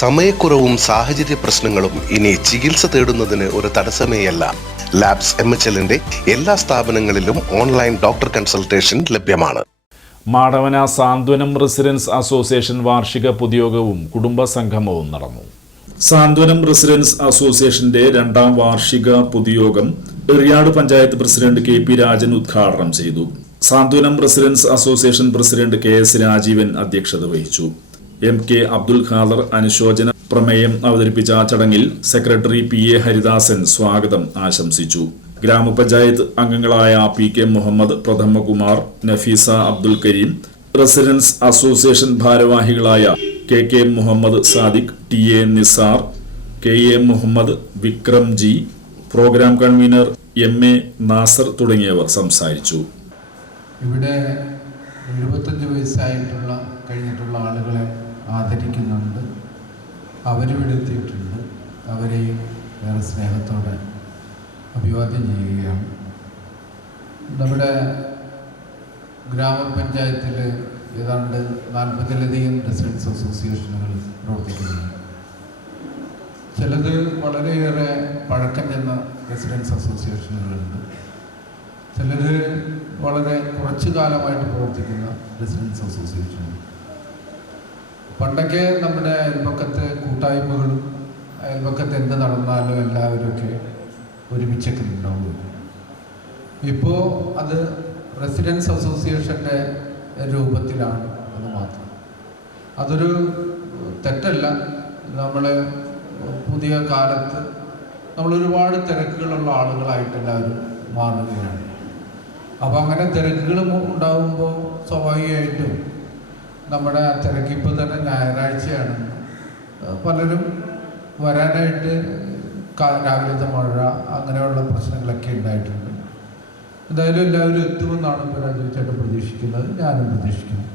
സമയക്കുറവും സാഹചര്യ പ്രശ്നങ്ങളും ഇനി ചികിത്സ തേടുന്നതിന് ഒരു തടസ്സമേയല്ല. ലാബ്സ് എം എച്ച് എല്ലിന്റെ എല്ലാ സ്ഥാപനങ്ങളിലും ഓൺലൈൻ ഡോക്ടർ കൺസൾട്ടേഷൻ ലഭ്യമാണ്. മാടവന സാന്ത്വനം റെസിഡൻസ് അസോസിയേഷൻ വാർഷിക പൊതുയോഗവും കുടുംബ സംഗമവും നടന്നു. സാന്ത്വനം റെസിഡൻസ് അസോസിയേഷന്റെ രണ്ടാം വാർഷിക പൊതുയോഗം Eriyad panchayat president K P Rajan ഉദ്ഘാടനം ചെയ്തു. Santhwanam residence association president K S Rajeevan അധ്യക്ഷത വഹിച്ചു. എം കെ അബ്ദുൽ ഖാദർ അനുശോചന പ്രമേയം അവതരിപ്പിച്ച ചടങ്ങിൽ സെക്രട്ടറി പി എ ഹരിദാസൻ സ്വാഗതം ആശംസിച്ചു. ഗ്രാമപഞ്ചായത്ത് അംഗങ്ങളായ P K Muhammad Prathamakumar Nafeesa Abdul Kareem residence association ഭാരവാഹികളായ K K Muhammad Sadiq T A Nisar K A Muhammad Vikram G program convener M A Nasar തുടങ്ങിയവർ സംസാരിച്ചു. ഇവിടെ എഴുപത്തഞ്ച് വയസ്സായിട്ടുള്ള കഴിഞ്ഞിട്ടുള്ള ആളുകളെ ആദരിക്കുന്നുണ്ട്. അവരും എടുത്തിട്ടുണ്ട്. അവരെയും ഏറെ സ്നേഹത്തോടെ അഭിവാദ്യം ചെയ്യുകയാണ്. നമ്മുടെ ഗ്രാമപഞ്ചായത്തിൽ ഏതാണ്ട് നാൽപ്പതിലധികം റെസിഡൻസ് അസോസിയേഷനുകൾ പ്രവർത്തിക്കുന്നുണ്ട്. ചിലത് വളരെയേറെ പഴക്കം ചെന്ന റെസിഡൻസ് അസോസിയേഷനുകളുണ്ട് ചിലത് വളരെ കുറച്ചു കാലമായിട്ട് പ്രവർത്തിക്കുന്ന റെസിഡൻസ് അസോസിയേഷൻ പണ്ടൊക്കെ നമ്മുടെ അയൽപക്കത്ത് കൂട്ടായ്മകളും അയൽപക്കത്ത് എന്ത് നടന്നാലും എല്ലാവരുമൊക്കെ ഒരുമിച്ചൊക്കെ ഉണ്ടാവും ഇപ്പോൾ അത് റെസിഡൻസ് അസോസിയേഷന്റെ രൂപത്തിലാണ് എന്ന് മാത്രം. അതൊരു തെറ്റല്ല. നമ്മൾ പുതിയ കാലത്ത് നമ്മൾ ഒരുപാട് തിരക്കുകളുള്ള ആളുകളായിട്ട് എല്ലാവരും മാറുകയാണ്. അപ്പോൾ അങ്ങനെ തിരക്കുകൾ ഉണ്ടാകുമ്പോൾ സ്വാഭാവികമായിട്ടും നമ്മുടെ ആ തിരക്ക് തന്നെ ഞായറാഴ്ചയാണ്. പലരും വരാനായിട്ട് രാവിലത്തെ മഴ അങ്ങനെയുള്ള പ്രശ്നങ്ങളൊക്കെ ഉണ്ടായിട്ടുണ്ട്. എന്തായാലും എല്ലാവരും എത്തുമെന്നാണ് ഇപ്പോൾ രാജീവ് പ്രതീക്ഷിക്കുന്നത്. ഞാനും പ്രതീക്ഷിക്കുന്നു.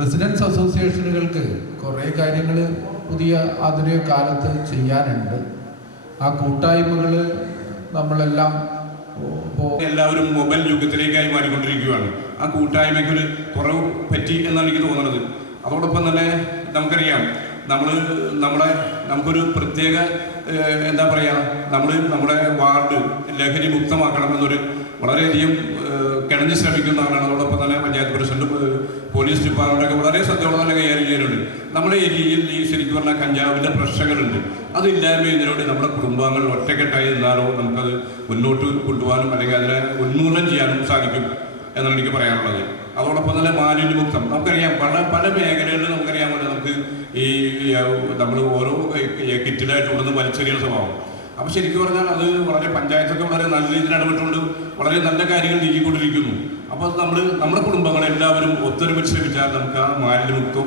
റെസിഡൻസ് അസോസിയേഷനുകൾക്ക് കുറേ കാര്യങ്ങൾ പുതിയ ആധുനിക കാലത്ത് ചെയ്യാനുണ്ട്. ആ കൂട്ടായ്മകൾ നമ്മളെല്ലാം എല്ലാവരും മൊബൈൽ യുഗത്തിലേക്കായി മാറിക്കൊണ്ടിരിക്കുകയാണ്. ആ കൂട്ടായ്മയ്ക്ക് ഒരു കുറവ് പറ്റി എന്നാണ് എനിക്ക് തോന്നുന്നത് അതോടൊപ്പം തന്നെ നമുക്കറിയാം നമ്മൾ നമ്മുടെ നമുക്കൊരു പ്രത്യേക എന്താ പറയുക നമ്മൾ നമ്മുടെ വാർഡ് ലഹരി മുക്തമാക്കണം എന്നൊരു വളരെയധികം കിണഞ്ഞ് ശ്രമിക്കുന്ന ആളാണ്. അതോടൊപ്പം തന്നെ പഞ്ചായത്ത് പ്രസിഡന്റ് പോലീസ് ഡിപ്പാർട്ട്മെന്റൊക്കെ വളരെ ശ്രദ്ധയോടെ തന്നെ കൈകാര്യം ചെയ്യുന്നുണ്ട്. നമ്മുടെ ഏരിയയിൽ ഈ ശരിക്കും പറഞ്ഞാൽ കഞ്ചാവിന്റെ പ്രശ്നങ്ങളുണ്ട്. അതില്ലായ്മ ഇതിനോട് നമ്മുടെ കുടുംബാംഗങ്ങൾ ഒറ്റക്കെട്ടായി നിന്നാലോ നമുക്കത് മുന്നോട്ട് കൊണ്ടുപോകാനും അല്ലെങ്കിൽ അതിനെ ഉന്മൂലനം ചെയ്യാനും സാധിക്കും എന്നാണ് എനിക്ക് പറയാനുള്ളത്. അതോടൊപ്പം തന്നെ മാലിന്യമുക്തം. നമുക്കറിയാം പല പല മേഖലകളിലും നമുക്കറിയാമല്ലോ നമുക്ക് ഈ നമ്മൾ ഓരോ കിറ്റിലായിട്ട് കൊണ്ടുവന്ന് വലിച്ചെറിയുന്ന സ്വഭാവം. അപ്പോൾ ശരിക്കും പറഞ്ഞാൽ അത് വളരെ പഞ്ചായത്തൊക്കെ വളരെ നല്ല രീതിയിൽ ഇടപെട്ടുകൊണ്ട് വളരെ നല്ല കാര്യങ്ങൾ നീക്കിക്കൊണ്ടിരിക്കുന്നു. അപ്പോൾ നമ്മൾ നമ്മുടെ കുടുംബങ്ങളെല്ലാവരും ഒത്തൊരുമിച്ച് ശ്രമിച്ചാൽ നമുക്ക് ആ മാലിന്യമുക്തം